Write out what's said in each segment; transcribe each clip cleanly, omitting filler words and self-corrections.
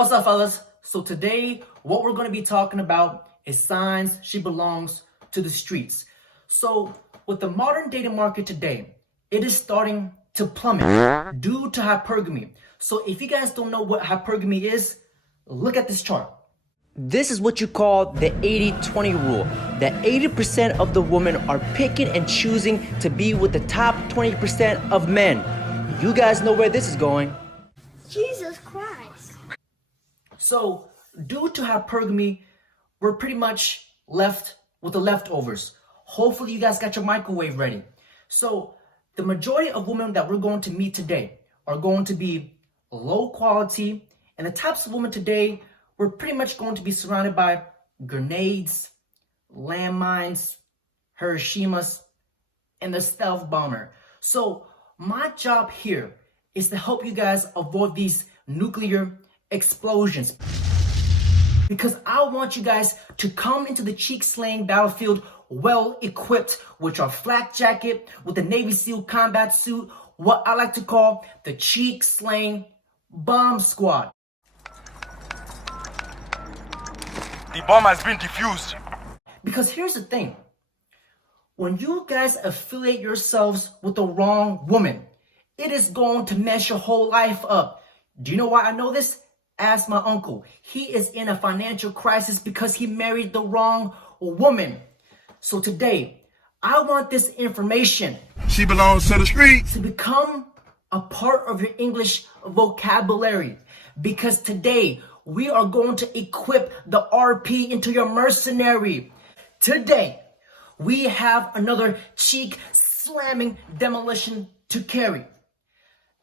What's up, fellas? So today, what we're going to be talking about is signs she belongs to the streets. So with the modern dating market today, it is starting to plummet due to hypergamy. So if you guys don't know what hypergamy is, look at this chart. This is what you call the 80-20 rule, that 80% of the women are picking and choosing to be with the top 20% of men. You guys know where this is going. Jesus Christ. So due to hypergamy, we're pretty much left with the leftovers. Hopefully you guys got your microwave ready. So the majority of women that we're going to meet today are going to be low quality, and the types of women today, we're pretty much going to be surrounded by grenades, landmines, Hiroshimas, and the stealth bomber. So my job here is to help you guys avoid these nuclear explosions, because I want you guys to come into the cheek-slaying battlefield well equipped with your flak jacket, with the Navy SEAL combat suit, what I like to call the cheek-slaying bomb squad. The bomb has been defused. Because here's the thing. When you guys affiliate yourselves with the wrong woman, it is going to mess your whole life up. Do you know why I know this? Ask my uncle. He is in a financial crisis because he married the wrong woman. So today, I want this information. She belongs to the streets. To become a part of your English vocabulary. Because today, we are going to equip the RP into your mercenary. Today, we have another cheek-slamming demolition to carry.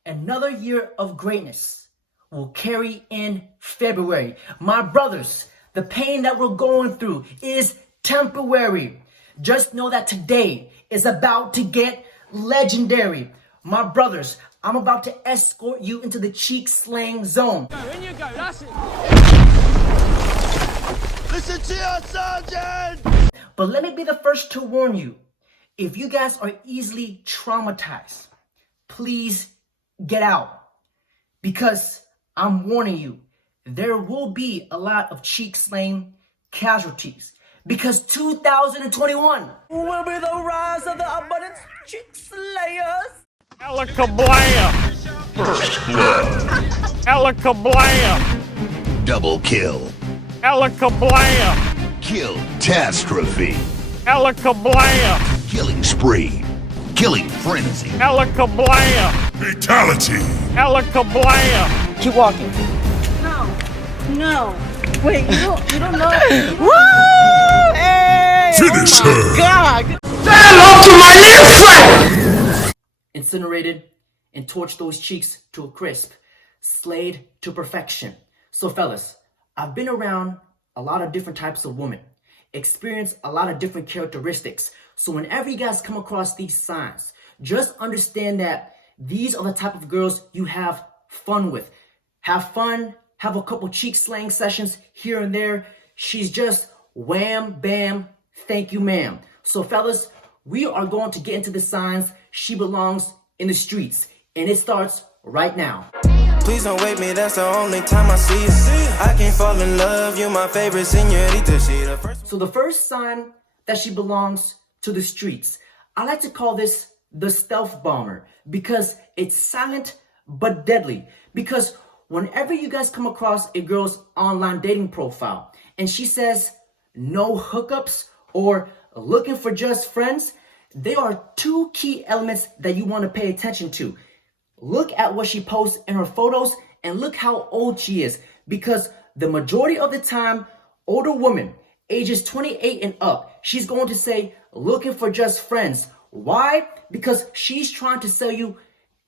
Another year of greatness will carry in February. My brothers, the pain that we're going through is temporary. Just know that today is about to get legendary. My brothers, I'm about to escort you into the cheek-slaying zone. In you go, that's it. Listen to your sergeant. But let me be the first to warn you. If you guys are easily traumatized, please get out. Because I'm warning you, there will be a lot of cheek-slaying casualties. Because 2021 will be the rise of the abundance cheek slayers. Alakablam! First blood. Alakablam! Double kill. Alakablam! Kill-tastrophe. Alakablam! Killing spree. Killing frenzy. Alakablam! Fatality. Alakablam! Keep walking. No. Wait, you don't know. Woo! Hey! Finish her. God! incinerated and torch those cheeks to a crisp, slayed to perfection. So fellas, I've been around a lot of different types of women, experienced a lot of different characteristics. So whenever you guys come across these signs, just understand that these are the type of girls you have fun with. Have fun, have a couple cheek slaying sessions here and there. She's just wham, bam, thank you, ma'am. So fellas, we are going to get into the signs she belongs in the streets. And it starts right now. Please don't wake me, that's the only time I see you. I can't fall in love, you my favorite señorita. So the first sign that she belongs to the streets, I like to call this the stealth bomber, because it's silent but deadly. Because whenever you guys come across a girl's online dating profile and she says no hookups or looking for just friends, there are two key elements that you want to pay attention to. Look at what she posts in her photos and look how old she is, because the majority of the time, older women, ages 28 and up, she's going to say looking for just friends. Why? Because she's trying to sell you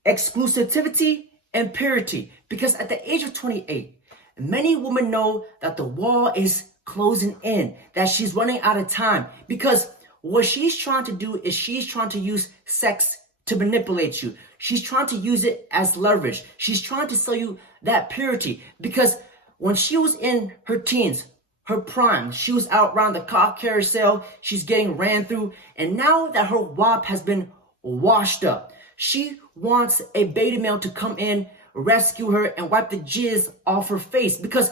exclusivity and purity. Because at the age of 28, many women know that the wall is closing in, that she's running out of time. Because what she's trying to do is she's trying to use sex to manipulate you. She's trying to use it as leverage. She's trying to sell you that purity. Because when she was in her teens, her prime, she was out around the car carousel, she's getting ran through, and now that her WAP has been washed up, she wants a beta male to come in, rescue her and wipe the jizz off her face. Because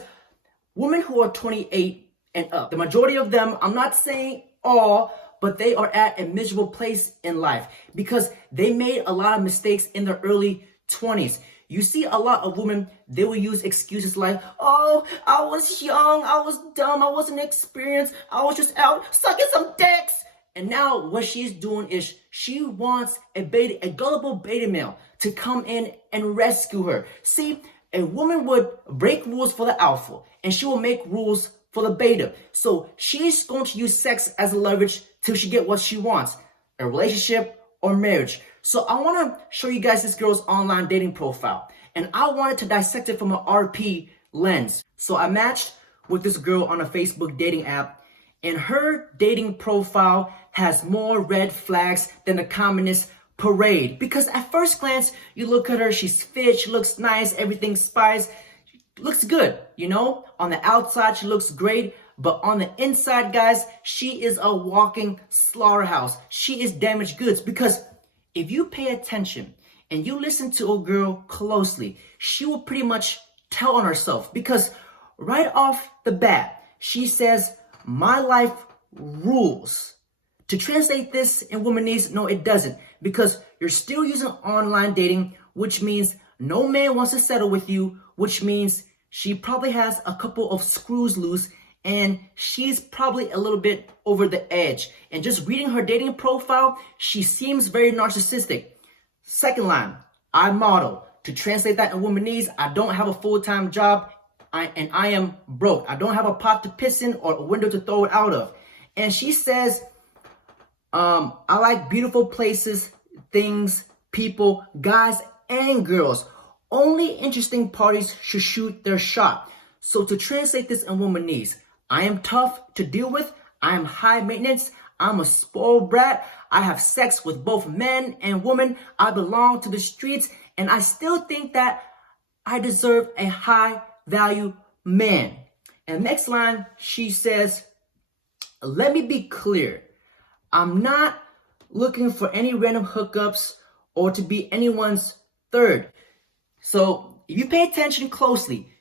women who are 28 and up, the majority of them, I'm not saying all, but they are at a miserable place in life because they made a lot of mistakes in their early 20s. You see a lot of women, they will use excuses like, oh, I was young, I was dumb, I wasn't experienced, I was just out sucking some dicks. And now what she's doing is she wants a gullible beta male to come in and rescue her. See, a woman would break rules for the alpha and she will make rules for the beta. So she's going to use sex as a leverage till she get what she wants, a relationship or marriage. So I want to show you guys this girl's online dating profile, and I wanted to dissect it from an RP lens. So I matched with this girl on a Facebook dating app, and her dating profile has more red flags than the Communist Parade. Because at first glance, you look at her, she's fit, she looks nice, everything spies, looks good, you know? On the outside, she looks great, but on the inside, guys, she is a walking slaughterhouse. She is damaged goods because if you pay attention and you listen to a girl closely, she will pretty much tell on herself because right off the bat, she says, my life rules. To translate this in womanese, no, it doesn't, because you're still using online dating, which means no man wants to settle with you, which means she probably has a couple of screws loose and she's probably a little bit over the edge. And just reading her dating profile, she seems very narcissistic. Second line, I model. To translate that in womanese, I don't have a full-time job and I am broke. I don't have a pot to piss in or a window to throw it out of. And she says, I like beautiful places, things, people, guys, and girls. Only interesting parties should shoot their shot. So to translate this in womanese, I am tough to deal with. I am high maintenance. I'm a spoiled brat. I have sex with both men and women. I belong to the streets. And I still think that I deserve a high value man. And next line, she says, let me be clear. I'm not looking for any random hookups or to be anyone's third. So if you pay attention closely,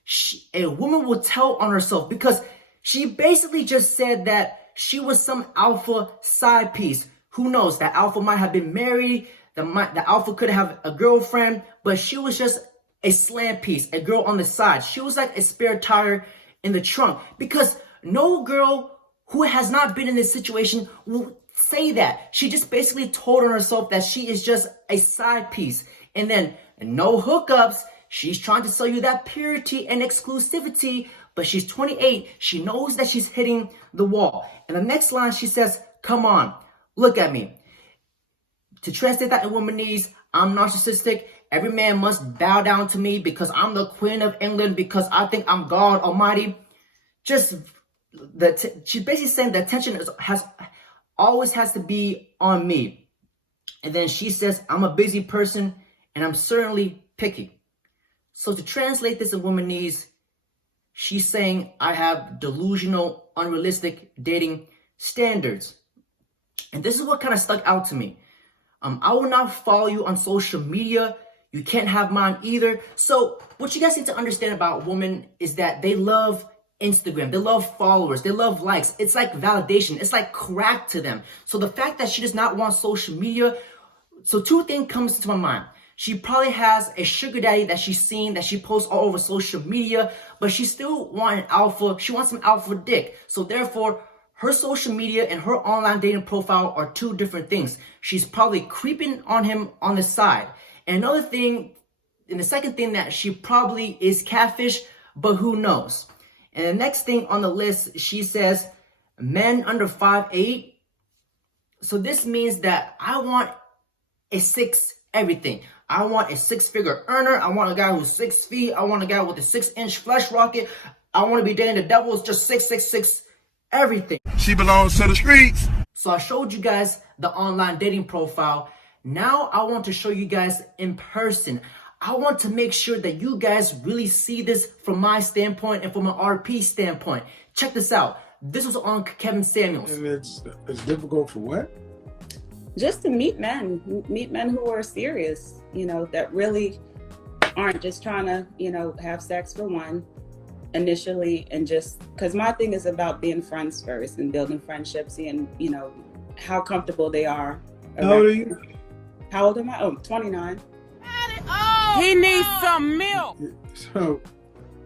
a woman will tell on herself because she basically just said that she was some alpha side piece. Who knows? That alpha might have been married. The alpha could have a girlfriend, but she was just a slam piece, a girl on the side. She was like a spare tire in the trunk because no girl who has not been in this situation will say that. She just basically told on herself that she is just a side piece. And then no hookups. She's trying to sell you that purity and exclusivity, but she's 28. She knows that she's hitting the wall. And the next line, she says, come on, look at me. To translate that in womanese, I'm narcissistic. Every man must bow down to me because I'm the Queen of England, because I think I'm God Almighty. She's basically saying the attention always has to be on me. And then she says, I'm a busy person and I'm certainly picky. So to translate this in womanese, she's saying I have delusional, unrealistic dating standards. And this is what kind of stuck out to me. I will not follow you on social media. You can't have mine either. So what you guys need to understand about women is that they love Instagram. They love followers. They love likes. It's like validation. It's like crack to them. So the fact that she does not want social media. So two things comes to my mind. She probably has a sugar daddy that she's seen, that she posts all over social media, but she still wants an alpha. She wants some alpha dick. So therefore, her social media and her online dating profile are two different things. She's probably creeping on him on the side. And another thing, and the second thing, that she probably is catfish, but who knows? And the next thing on the list, she says, men under 5'8". So this means that I want a six everything. I want a 6-figure earner. I want a guy who's 6 feet. I want a guy with a 6-inch flesh rocket. I want to be dating the devil. It's just 666 everything. She belongs to the streets. So I showed you guys the online dating profile. Now I want to show you guys in person. I want to make sure that you guys really see this from my standpoint and from an RP standpoint. Check this out. This was on Kevin Samuels. And it's difficult for what? Just to meet men who are serious, you know, that really aren't just trying to, have sex for one initially, and just because my thing is about being friends first and building friendships and, how comfortable they are. How old are you? How old am I? Oh, 29. He needs some milk. So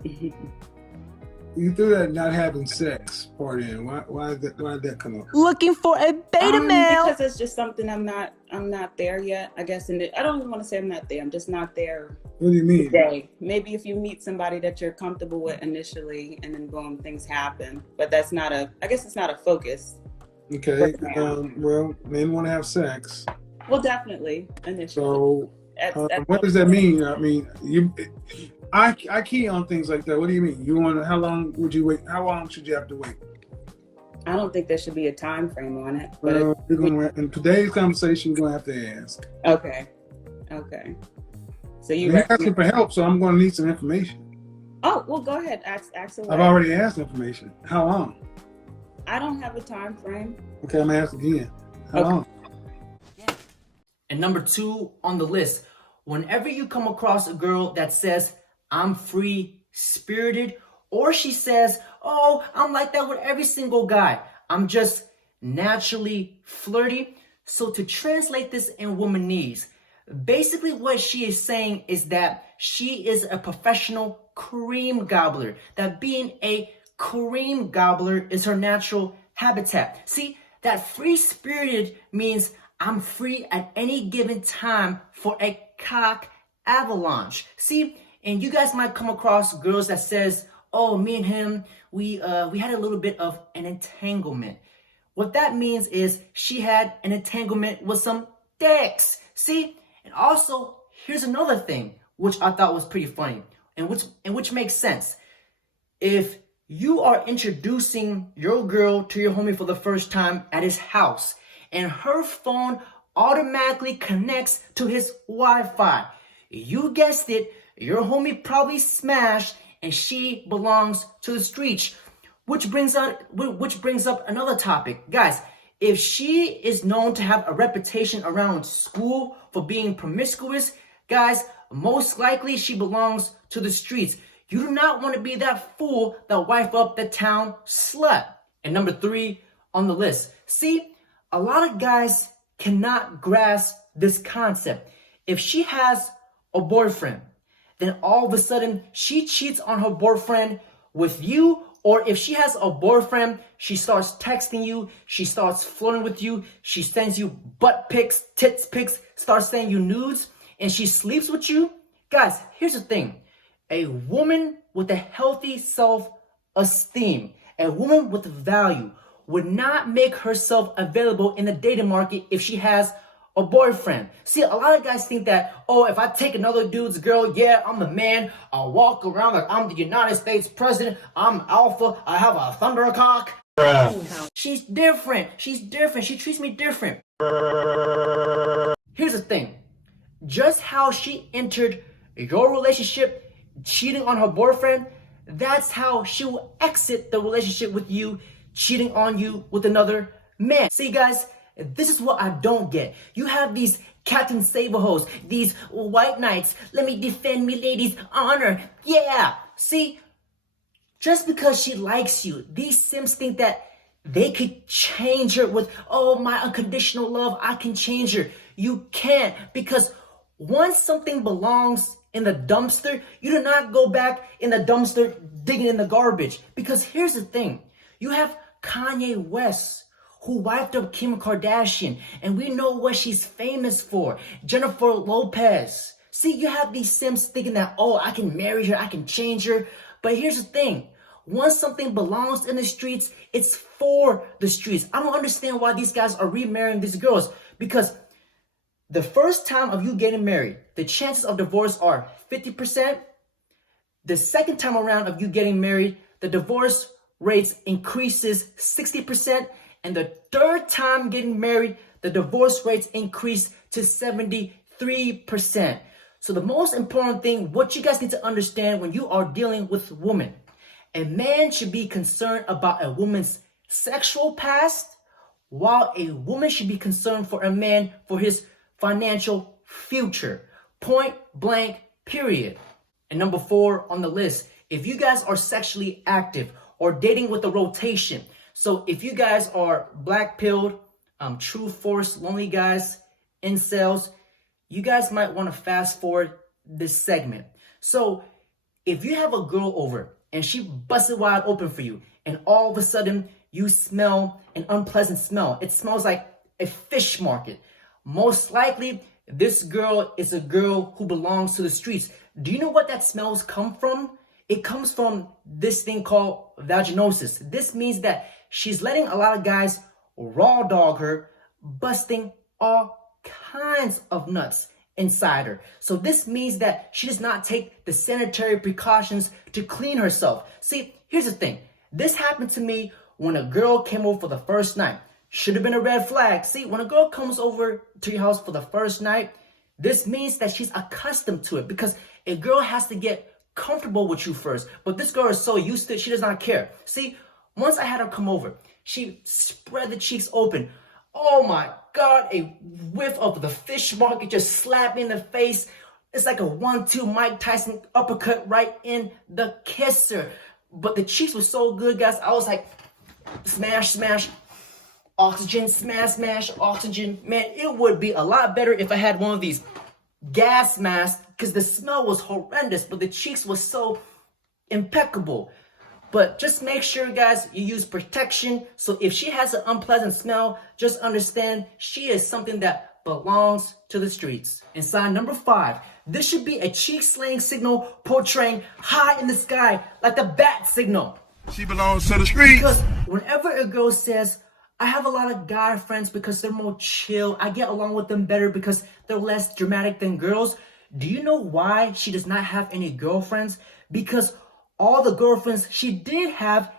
you threw that not having sex part in. Why did that come up? Looking for a beta male. Because it's just something I'm not there yet, I guess. And I don't even want to say I'm not there. I'm just not there. What do you mean? Today. Maybe if you meet somebody that you're comfortable with initially, and then boom, things happen. But that's not I guess it's not a focus. Okay. Well, men want to have sex. Well, definitely initially. So what does that mean? I mean, I key on things like that. What do you mean? How long would you wait? How long should you have to wait? I don't think there should be a time frame on it. But in today's conversation, you're going to have to ask. Okay. So you're asking for help, so I'm going to need some information. Oh, well, go ahead. Ask away. I've already asked information. How long? I don't have a time frame. Okay, I'm going to ask again. How long? And number 2 on the list, whenever you come across a girl that says, I'm free-spirited, or she says, oh, I'm like that with every single guy, I'm just naturally flirty. So to translate this in womanese, basically what she is saying is that she is a professional cream gobbler, that being a cream gobbler is her natural habitat. See, that free-spirited means I'm free at any given time for a cock avalanche. See, and you guys might come across girls that says, oh, me and him, we had a little bit of an entanglement. What that means is she had an entanglement with some dicks. See, and also here's another thing which I thought was pretty funny and which makes sense. If you are introducing your girl to your homie for the first time at his house, and her phone automatically connects to his Wi-Fi, you guessed it, your homie probably smashed, and she belongs to the streets. Which brings up another topic. Guys, if she is known to have a reputation around school for being promiscuous, guys, most likely she belongs to the streets. You do not want to be that fool that wife up the town slut. And number 3 on the list. See, a lot of guys cannot grasp this concept. If she has a boyfriend, then all of a sudden she cheats on her boyfriend with you, or if she has a boyfriend, she starts texting you, she starts flirting with you, she sends you butt pics, tits pics, starts sending you nudes, and she sleeps with you. Guys, here's the thing. A woman with a healthy self-esteem, a woman with value, would not make herself available in the dating market if she has a boyfriend. See, a lot of guys think that, oh, if I take another dude's girl, yeah, I'm the man. I'll walk around like I'm the United States president. I'm alpha. I have a thundercock. She's different. She treats me different. Here's the thing. Just how she entered your relationship cheating on her boyfriend, that's how she will exit the relationship with you cheating on you with another man. See, guys, this is what I don't get. You have these Captain Save-A-Hoes, these white knights, let me defend me lady's honor. Yeah, see, just because she likes you, these simps think that they could change her with, oh, my unconditional love, I can change her. You can't, because once something belongs in the dumpster, you do not go back in the dumpster digging in the garbage. Because here's the thing. You have Kanye West, who wiped up Kim Kardashian, and we know what she's famous for. Jennifer Lopez. See, you have these simps thinking that, oh, I can marry her, I can change her. But here's the thing. Once something belongs in the streets, it's for the streets. I don't understand why these guys are remarrying these girls. Because the first time of you getting married, the chances of divorce are 50%. The second time around of you getting married, the divorce rates increases 60%. And the third time getting married, the divorce rates increase to 73%. So the most important thing, what you guys need to understand when you are dealing with women, a man should be concerned about a woman's sexual past, while a woman should be concerned for a man for his financial future. Point blank, period. And number 4 on the list, if you guys are sexually active or dating with a rotation. So if you guys are black-pilled, true force, lonely guys, incels, you guys might want to fast forward this segment. So if you have a girl over and she busted wide open for you, and all of a sudden you smell an unpleasant smell, it smells like a fish market, most likely this girl is a girl who belongs to the streets. Do you know what that smells come from? It comes from this thing called vaginosis. This means that she's letting a lot of guys raw dog her, busting all kinds of nuts inside her. So this means that she does not take the sanitary precautions to clean herself. See, here's the thing. This happened to me when a girl came over for the first night. Should have been a red flag. See, when a girl comes over to your house for the first night, this means that she's accustomed to it, because a girl has to get comfortable with you first. But this girl is so used to it, she does not care. See, once I had her come over, she spread the cheeks open. Oh my God, a whiff of the fish market just slapped me in the face. It's like a 1-2 Mike Tyson uppercut right in the kisser. But the cheeks were so good, guys. I was like, smash, smash, oxygen, smash, smash, oxygen. Man, it would be a lot better if I had one of these gas masks, because the smell was horrendous, but the cheeks was so impeccable. But just make sure, guys, you use protection. So if she has an unpleasant smell, just understand she is something that belongs to the streets. And sign number 5, this should be a cheek-slaying signal portraying high in the sky like the bat signal. She belongs to the streets. Because whenever a girl says, I have a lot of guy friends because they're more chill, I get along with them better because they're less dramatic than girls, do you know why she does not have any girlfriends? Because all the girlfriends she did have,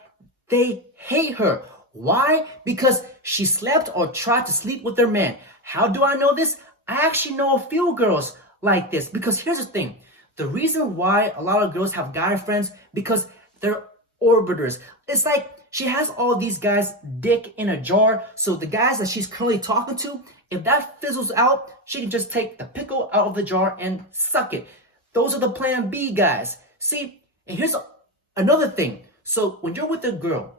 they hate her. Why? Because she slept or tried to sleep with their man. How do I know this? I actually know a few girls like this. Because here's the thing. The reason why a lot of girls have guy friends, because they're orbiters. It's like she has all these guys' dick in a jar. So the guys that she's currently talking to, if that fizzles out, she can just take the pickle out of the jar and suck it. Those are the plan B guys. See? And here's another thing. So when you're with a girl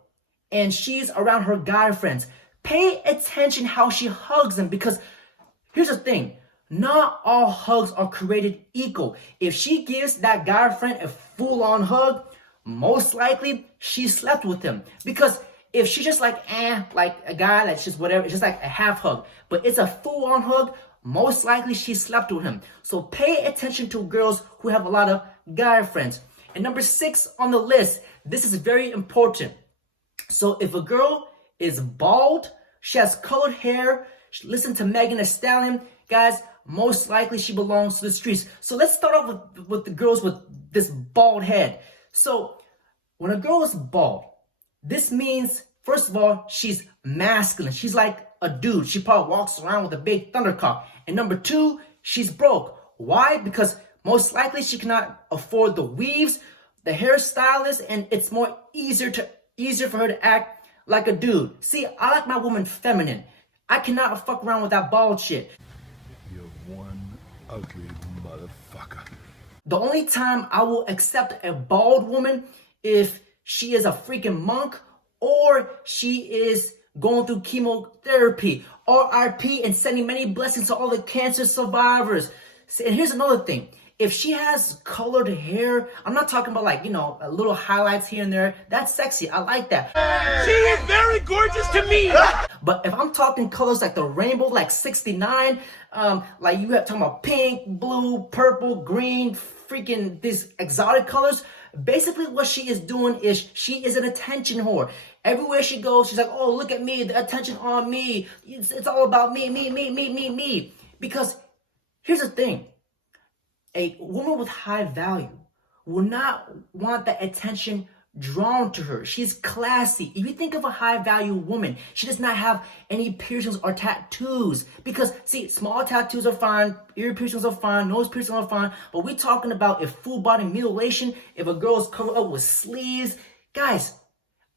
and she's around her guy friends, pay attention how she hugs them, because here's the thing. Not all hugs are created equal. If she gives that guy friend a full-on hug, most likely she slept with him. Because if she's just like a guy that's just whatever, it's just like a half hug, but it's a full-on hug, most likely she slept with him. So pay attention to girls who have a lot of guy friends. And number 6 on the list, this is very important. So if a girl is bald, she has colored hair, listen to Megan Thee Stallion, guys, most likely she belongs to the streets. So let's start off with the girls with this bald head. So when a girl is bald, this means, first of all, she's masculine. She's like a dude. She probably walks around with a big thundercock. And number 2, she's broke. Why? Because most likely she cannot afford the weaves, the hairstylist, and it's more easier for her to act like a dude. See, I like my woman feminine. I cannot fuck around with that bald shit. You're one ugly motherfucker. The only time I will accept a bald woman if she is a freaking monk or she is going through chemotherapy. RIP, and sending many blessings to all the cancer survivors. And here's another thing. If she has colored hair, I'm not talking about like, a little highlights here and there. That's sexy. I like that. She is very gorgeous to me. But if I'm talking colors like the rainbow, like 69, like you have talking about pink, blue, purple, green, freaking these exotic colors, basically what she is doing is she is an attention whore. Everywhere she goes, she's like, oh, look at me, the attention on me. It's all about me. Because here's the thing. A woman with high value will not want the attention drawn to her. She's classy. If you think of a high value woman, she does not have any piercings or tattoos. Because, see, small tattoos are fine, ear piercings are fine, nose piercings are fine, but we're talking about if full body mutilation, if a girl is covered up with sleeves. Guys,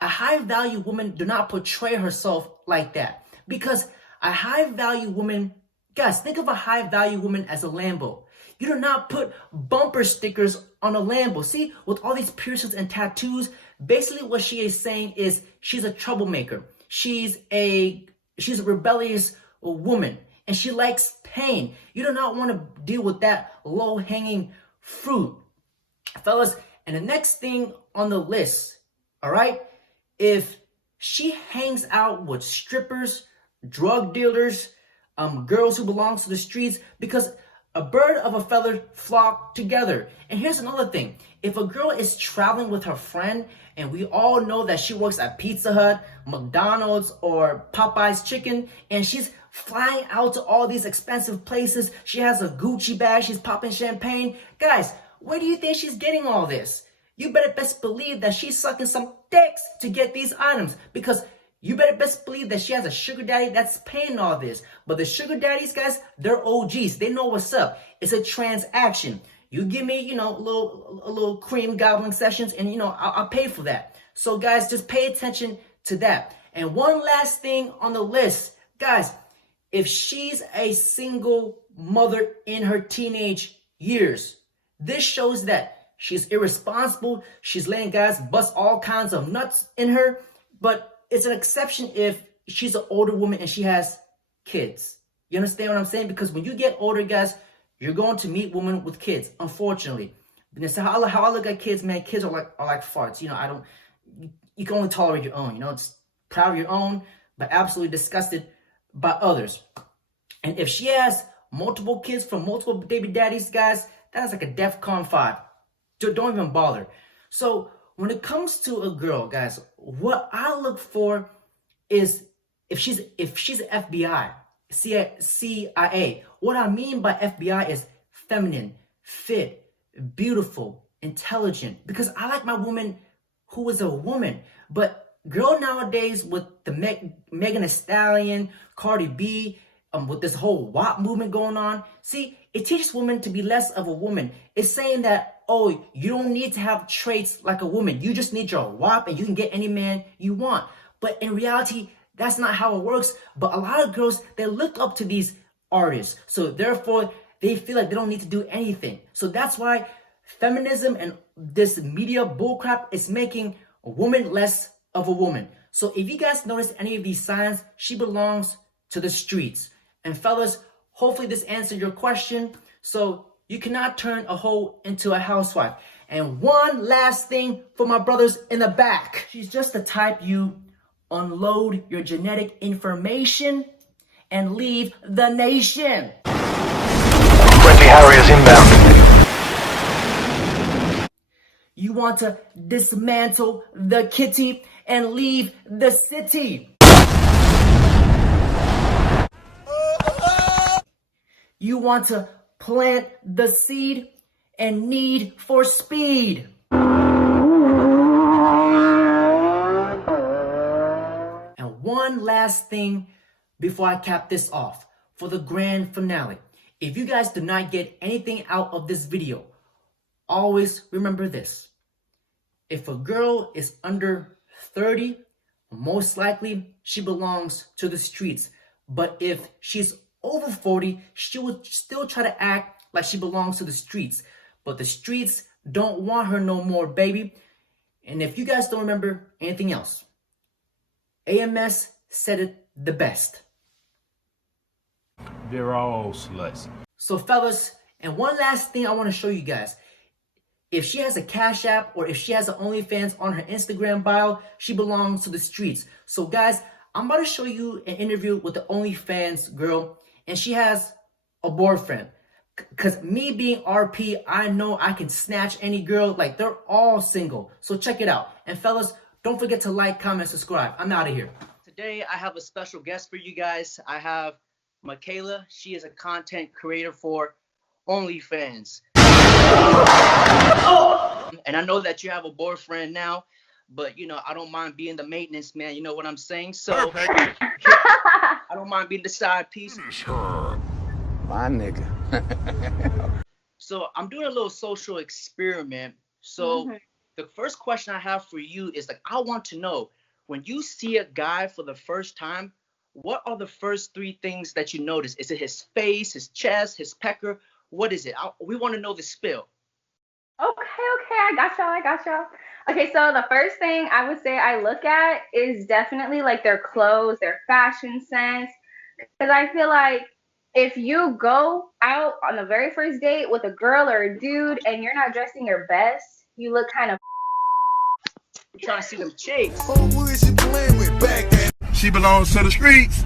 a high value woman do not portray herself like that. Because a high value woman, guys, think of a high value woman as a Lambo. You do not put bumper stickers on a Lambo. See, with all these piercings and tattoos, basically what she is saying is she's a troublemaker. She's a rebellious woman, and she likes pain. You do not want to deal with that low-hanging fruit, fellas. And the next thing on the list, all right, if she hangs out with strippers, drug dealers, girls who belong to the streets, because a bird of a feather flock together. And here's another thing. If a girl is traveling with her friend, and we all know that she works at Pizza Hut, McDonald's, or Popeye's Chicken, and she's flying out to all these expensive places, she has a Gucci bag, she's popping champagne. Guys, where do you think she's getting all this? You better best believe that she's sucking some dicks to get these items, because you better best believe that she has a sugar daddy that's paying all this. But the sugar daddies, guys, they're OGs. They know what's up. It's a transaction. You give me, a little cream gobbling sessions, and, I'll pay for that. So, guys, just pay attention to that. And one last thing on the list, guys, if she's a single mother in her teenage years, this shows that she's irresponsible. She's letting guys bust all kinds of nuts in her. But it's an exception if she's an older woman and she has kids. You understand what I'm saying? Because when you get older, guys, you're going to meet women with kids, unfortunately. And that's how I look at kids, man. Kids are like farts. You can only tolerate your own. It's proud of your own, but absolutely disgusted by others. And if she has multiple kids from multiple baby daddies, guys, that's like a DEFCON 5. Don't even bother. So when it comes to a girl, guys, what I look for is if she's FBI, CIA. What I mean by FBI is feminine, fit, beautiful, intelligent. Because I like my woman who is a woman. But girl nowadays with the Megan Thee Stallion, Cardi B, with this whole WAP movement going on, see, it teaches women to be less of a woman. It's saying that, oh, you don't need to have traits like a woman. You just need your WAP and you can get any man you want. But in reality, that's not how it works. But a lot of girls, they look up to these artists. So therefore, they feel like they don't need to do anything. So that's why feminism and this media bullcrap is making a woman less of a woman. So if you guys notice any of these signs, she belongs to the streets. And fellas, hopefully this answered your question. So you cannot turn a hoe into a housewife. And one last thing for my brothers in the back. She's just the type you unload your genetic information and leave the nation. Friendly Harriers inbound. You want to dismantle the kitty and leave the city. You want to plant the seed and need for speed. And one last thing before I cap this off for the grand finale. If you guys do not get anything out of this video, always remember this. If a girl is under 30, most likely she belongs to the streets. But if she's over 40, she would still try to act like she belongs to the streets. But the streets don't want her no more, baby. And if you guys don't remember anything else, AMS said it the best. They're all sluts. So fellas, and one last thing I want to show you guys. If she has a Cash App or if she has an OnlyFans on her Instagram bio, she belongs to the streets. So guys, I'm about to show you an interview with the OnlyFans girl, and she has a boyfriend. Because me being RP, I know I can snatch any girl. Like, they're all single. So check it out. And fellas, don't forget to like, comment, subscribe. I'm out of here. Today, I have a special guest for you guys. I have Michaela. She is a content creator for OnlyFans. And I know that you have a boyfriend now, but, I don't mind being the maintenance man. You know what I'm saying? So, I don't mind being the side piece. My nigga. So I'm doing a little social experiment. So the first question I have for you is, like, I want to know, when you see a guy for the first time, what are the first 3 things that you notice? Is it his face, his chest, his pecker? What is it? We want to know the spill. Okay, I got y'all. Okay, so the first thing I would say I look at is definitely like their clothes, their fashion sense. Because I feel like if you go out on the very first date with a girl or a dude and you're not dressing your best, you look kind of Trying to see them chicks. She belongs to the streets.